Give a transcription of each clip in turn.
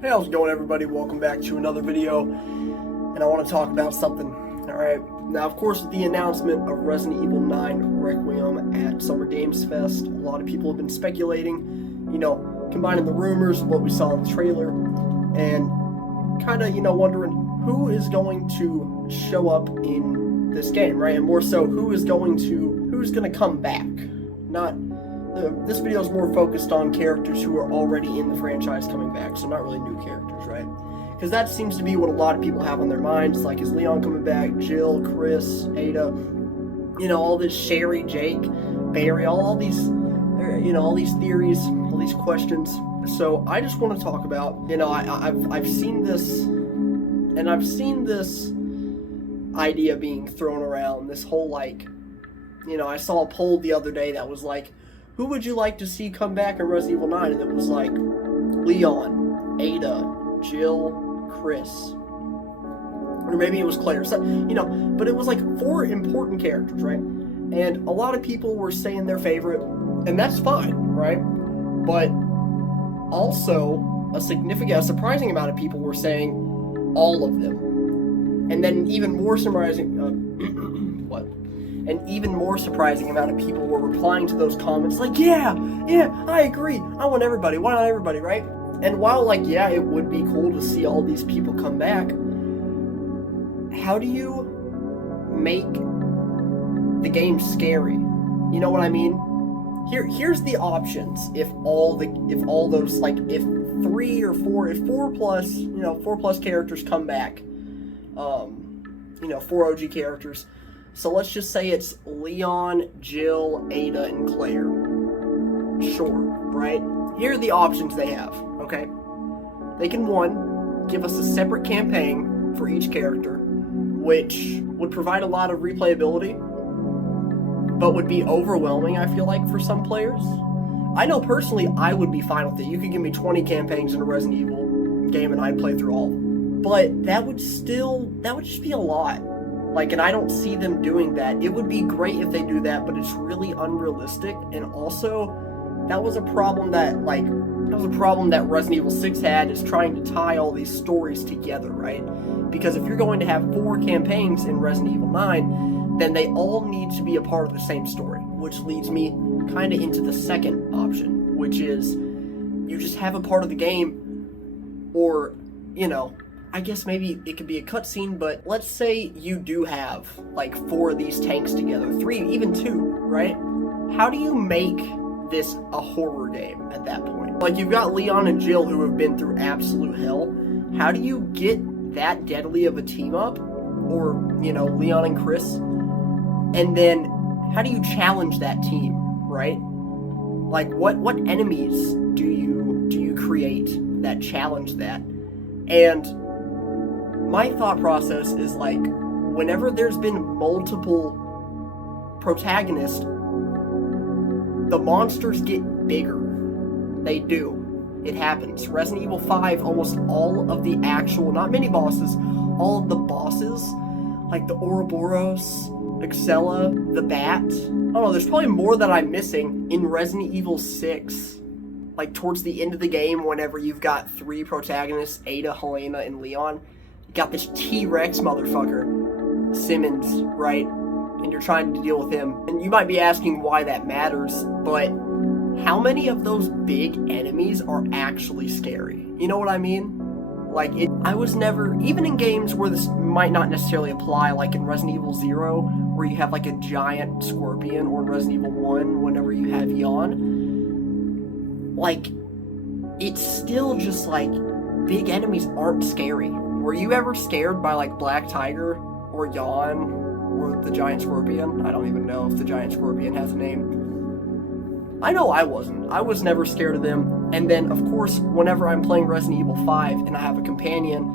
Hey, how's it going, everybody? Welcome back to another video, and I want to talk about something. Alright, now of course with the announcement of Resident Evil 9 Requiem at Summer Games Fest, a lot of people have been speculating, combining the rumors, what we saw in the trailer, and kind of, wondering who is going to show up in this game, right? And more so, who's going to come back. This video is more focused on characters who are already in the franchise coming back, so not really new characters, right? Because that seems to be what a lot of people have on their minds, like, is Leon coming back, Jill, Chris, Ada, all this, Sherry, Jake, Barry, all these theories, all these questions. So I just want to talk about, I've seen this, and I've seen this idea being thrown around, this whole, I saw a poll the other day that was like, who would you like to see come back in Resident Evil 9? And it was like, Leon, Ada, Jill, Chris. Or maybe it was Claire. So, but it was like 4 important characters, right? And a lot of people were saying their favorite, and that's fine, right? But also, a surprising amount of people were saying all of them. And then even more surprising, An even more surprising amount of people were replying to those comments like, yeah, I agree. I want everybody. Why not everybody, right? And while, it would be cool to see all these people come back, how do you make the game scary? You know what I mean? Here's the options. If 4 plus characters come back, 4 OG characters. So let's just say it's Leon, Jill, Ada, and Claire. Sure, right? Here are the options they have, okay? They can, 1, give us a separate campaign for each character, which would provide a lot of replayability, but would be overwhelming, I feel like, for some players. I know personally I would be fine with it. You could give me 20 campaigns in a Resident Evil game and I'd play through all of them. But that would just be a lot. And I don't see them doing that. It would be great if they do that, but it's really unrealistic. And also, that was a problem that Resident Evil 6 had, is trying to tie all these stories together, right? Because if you're going to have 4 campaigns in Resident Evil 9, then they all need to be a part of the same story, which leads me kind of into the second option, which is you just have a part of the game, or, I guess maybe it could be a cutscene, but let's say you do have 4 of these tanks together, 3, even 2, right? How do you make this a horror game at that point? You've got Leon and Jill who have been through absolute hell. How do you get that deadly of a team up? Or, Leon and Chris? And then how do you challenge that team, right? What enemies do you create that challenge that? And my thought process is whenever there's been multiple protagonists, the monsters get bigger. They do. It happens. Resident Evil 5, almost all of the actual, not mini bosses, all of the bosses, the Ouroboros, Excella, the Bat. I don't know, there's probably more that I'm missing in Resident Evil 6. Towards the end of the game, whenever you've got 3 protagonists, Ada, Helena, and Leon, you got this T-Rex motherfucker, Simmons, right? And you're trying to deal with him. And you might be asking why that matters, but how many of those big enemies are actually scary? You know what I mean? I was never, even in games where this might not necessarily apply, like in Resident Evil 0, where you have a giant scorpion, or in Resident Evil 1, whenever you have Yawn, it's still just big enemies aren't scary. Were you ever scared by Black Tiger or Yawn or the giant scorpion? I don't even know if the giant scorpion has a name. I know I wasn't. I was never scared of them. And then, of course, whenever I'm playing Resident Evil 5 and I have a companion,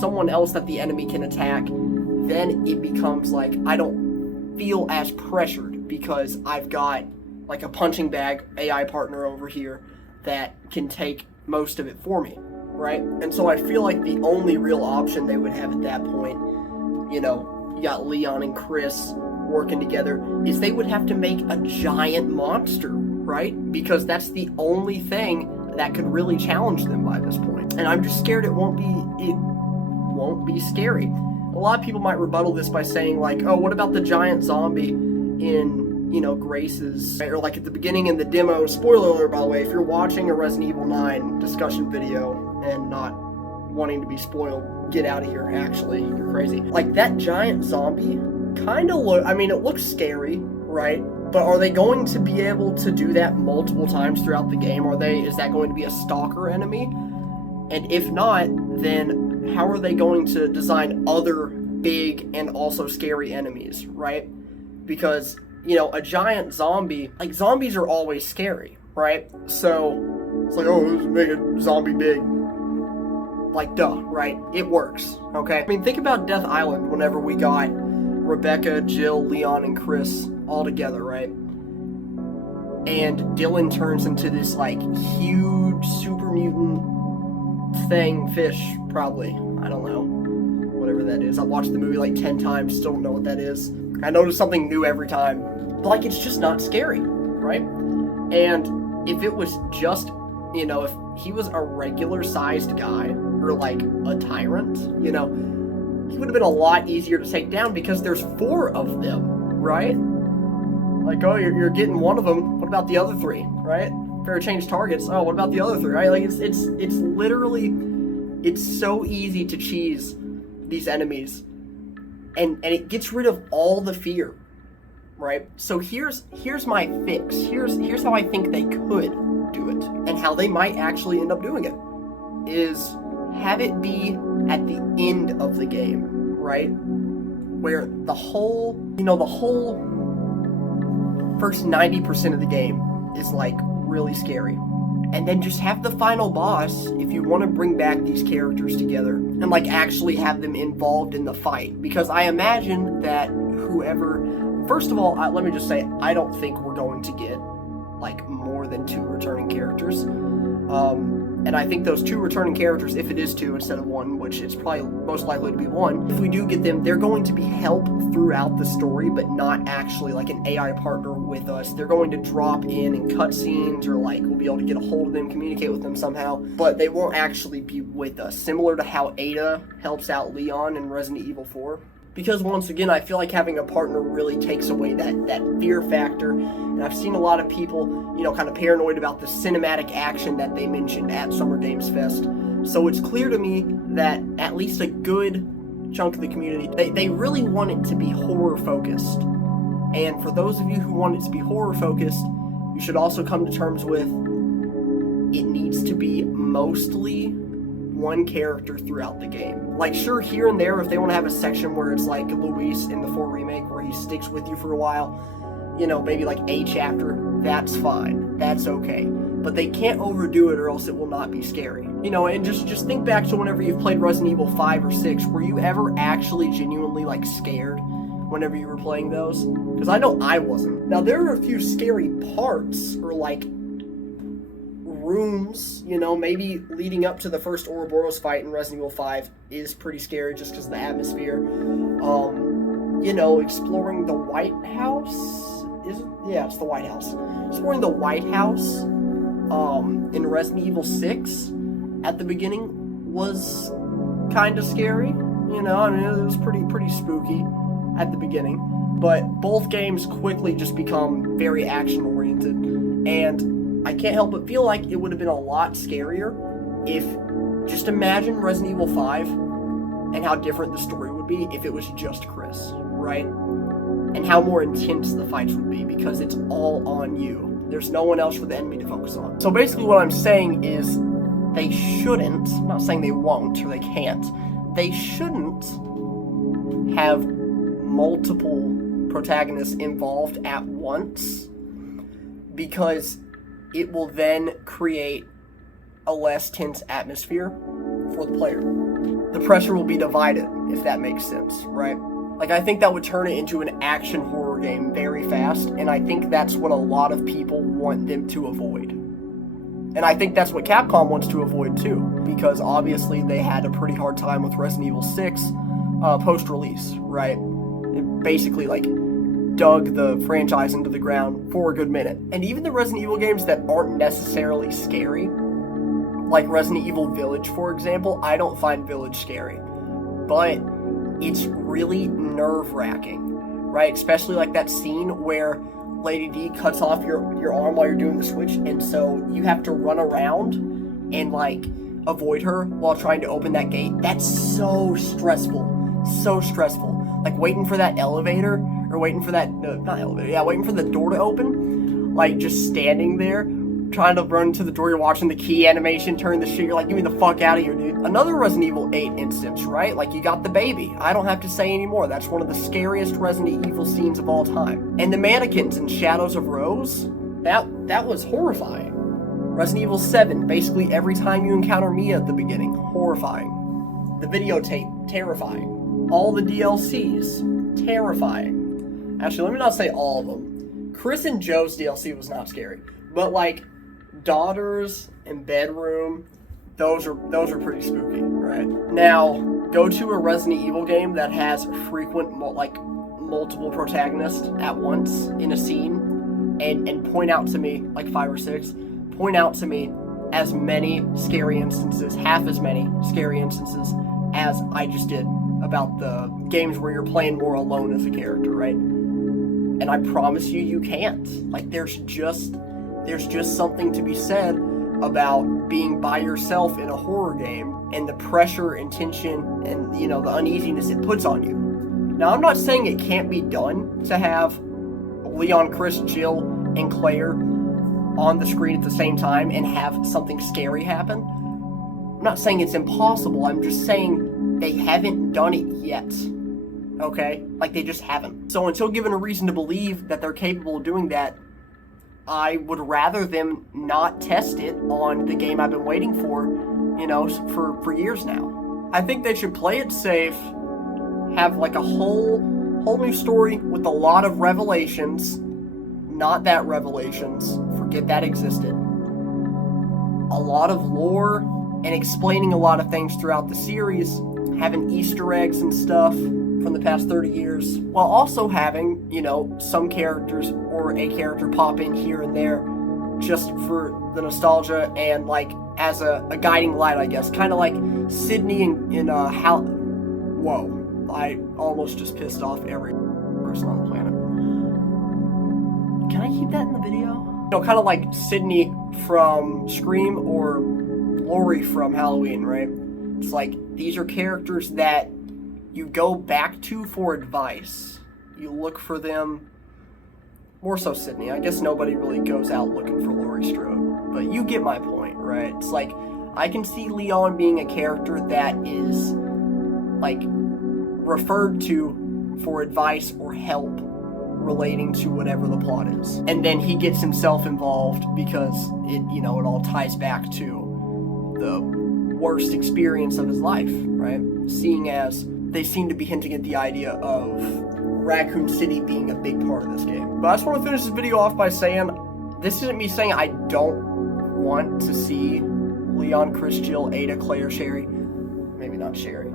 someone else that the enemy can attack, then it becomes I don't feel as pressured because I've got a punching bag AI partner over here that can take most of it for me, right? And so I feel the only real option they would have at that point, you got Leon and Chris working together, is they would have to make a giant monster, right? Because that's the only thing that could really challenge them by this point. And I'm just scared it won't be scary. A lot of people might rebuttal this by saying like, oh, what about the giant zombie in, Grace's, or like at the beginning in the demo, spoiler alert by the way, if you're watching a Resident Evil 9 discussion video and not wanting to be spoiled, get out of here, actually, you're crazy. Like that giant zombie kind of it looks scary, right? But are they going to be able to do that multiple times throughout the game? Is that going to be a stalker enemy? And if not, then how are they going to design other big and also scary enemies, right? Because, a giant zombie, like zombies are always scary, right? So it's like, oh, let's make a zombie big. Like, duh, right? It works, okay? I mean, think about Death Island whenever we got Rebecca, Jill, Leon, and Chris all together, right? And Dylan turns into this, like, huge super mutant fish, probably. I don't know. Whatever that is. I've watched the movie like 10 times, still don't know what that is. I notice something new every time. But, like, it's just not scary, right? And if it was just, if he was a regular-sized guy, or, like, a tyrant, he would have been a lot easier to take down because there's 4 of them, right? Like, oh, you're getting one of them. What about the other 3, right? Fair change targets. Oh, what about the other 3, right? Like, it's literally, it's so easy to cheese these enemies, and it gets rid of all the fear, right? So here's my fix. Here's how I think they could do it, and how they might actually end up doing it, is have it be at the end of the game, right? Where the whole first 90% of the game is like really scary. And then just have the final boss, if you want to bring back these characters together and like actually have them involved in the fight. Because I imagine that first of all, let me just say, I don't think we're going to get like more than 2 returning characters. And I think those 2 returning characters, if it is 2 instead of 1, which it's probably most likely to be 1, if we do get them, they're going to be help throughout the story, but not actually like an AI partner with us. They're going to drop in cutscenes, or like we'll be able to get a hold of them, communicate with them somehow, but they won't actually be with us, similar to how Ada helps out Leon in Resident Evil 4. Because once again, I feel like having a partner really takes away that fear factor. And I've seen a lot of people, kind of paranoid about the cinematic action that they mentioned at Summer Games Fest. So it's clear to me that at least a good chunk of the community, they really want it to be horror focused. And for those of you who want it to be horror focused, you should also come to terms with it needs to be mostly one character throughout the game. Like, sure, here and there, if they want to have a section where it's like Luis in the 4 remake, where he sticks with you for a while, maybe like a chapter, that's fine. That's okay. But they can't overdo it, or else it will not be scary. And just think back to whenever you've played Resident Evil 5 or 6, were you ever actually genuinely, like, scared whenever you were playing those? Because I know I wasn't. Now, there are a few scary parts, or, like, rooms, maybe leading up to the first Ouroboros fight in Resident Evil 5 is pretty scary just because of the atmosphere. Exploring the White House, it's the White House. Exploring the White House in Resident Evil 6 at the beginning was kind of scary. It was pretty spooky at the beginning. But both games quickly just become very action-oriented, and I can't help but feel like it would have been a lot scarier if, just imagine Resident Evil 5 and how different the story would be if it was just Chris, right? And how more intense the fights would be, because it's all on you. There's no one else for the enemy to focus on. So basically what I'm saying is they shouldn't, I'm not saying they won't or they can't, they shouldn't have multiple protagonists involved at once, because it will then create a less tense atmosphere for the player. The pressure will be divided, if that makes sense, right? Like, I think that would turn it into an action horror game very fast, and I think that's what a lot of people want them to avoid. And I think that's what Capcom wants to avoid too, because obviously they had a pretty hard time with Resident Evil 6 post-release, right? It basically, like, dug the franchise into the ground for a good minute. And even the Resident Evil games that aren't necessarily scary, like Resident Evil Village, for example, I don't find Village scary. But it's really nerve-wracking, right? Especially like that scene where Lady D cuts off your arm while you're doing the switch, and so you have to run around and like avoid her while trying to open that gate. That's so stressful. So stressful. Like waiting for that elevator, or waiting for that, not elevator, yeah, waiting for the door to open. Like just standing there, trying to run to the door, you're watching the key animation, turn the shit, you're like, get me the fuck out of here, dude. Another Resident Evil 8 instance, right? Like, you got the baby. I don't have to say anymore. That's one of the scariest Resident Evil scenes of all time. And the mannequins in Shadows of Rose, that was horrifying. Resident Evil 7, basically every time you encounter Mia at the beginning, horrifying. The videotape, terrifying. All the DLCs, terrifying. Actually, let me not say all of them. Chris and Joe's DLC was not scary. But like Daughters and Bedroom, those are pretty spooky, right? Now, go to a Resident Evil game that has frequent multiple protagonists at once in a scene, and point out to me, like 5 or 6, point out to me as many scary instances, half as many scary instances as I just did about the games where you're playing more alone as a character, right? And I promise you can't. Like, there's just something to be said about being by yourself in a horror game and the pressure and tension and, you know, the uneasiness it puts on you. Now, I'm not saying it can't be done to have Leon, Chris, Jill, and Claire on the screen at the same time and have something scary happen. I'm not saying it's impossible. I'm just saying they haven't done it yet. Okay? Like, they just haven't. So until given a reason to believe that they're capable of doing that, I would rather them not test it on the game I've been waiting for, you know, for years now. I think they should play it safe, have like a whole new story with a lot of revelations, not that Revelations, forget that existed, a lot of lore, and explaining a lot of things throughout the series, having Easter eggs and stuff from the past 30 years, while also having, you know, some characters or a character pop in here and there just for the nostalgia and, like, as a guiding light, I guess. Kind of like Sydney in Whoa. I almost just pissed off every person on the planet. Can I keep that in the video? You know, kind of like Sydney from Scream or Laurie from Halloween, right? It's like, these are characters that you go back to for advice. You look for them, more so Sydney. I guess nobody really goes out looking for Laurie Strode, but you get my point, right? It's like, I can see Leon being a character that is, like, referred to for advice or help relating to whatever the plot is. And then he gets himself involved because it, you know, it all ties back to the worst experience of his life, right? Seeing as they seem to be hinting at the idea of Raccoon City being a big part of this game. But I just want to finish this video off by saying, this isn't me saying I don't want to see Leon, Chris, Jill, Ada, Claire, Sherry, maybe not Sherry,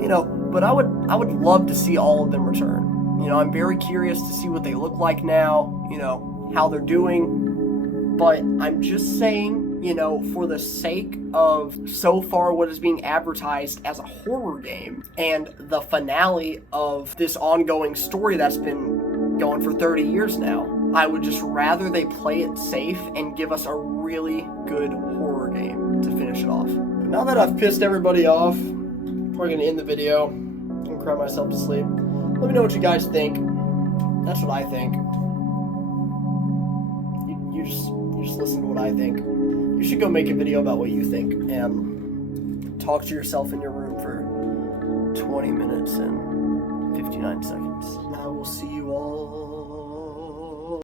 you know, but I would love to see all of them return. You know, I'm very curious to see what they look like now, you know, how they're doing, but I'm just saying, you know, for the sake of so far what is being advertised as a horror game and the finale of this ongoing story that's been going for 30 years now, I would just rather they play it safe and give us a really good horror game to finish it off. But now that I've pissed everybody off, I'm probably going to end the video and cry myself to sleep. Let me know what you guys think. That's what I think. You just listen to what I think. You should go make a video about what you think and talk to yourself in your room for 20 minutes and 59 seconds. And I will see you all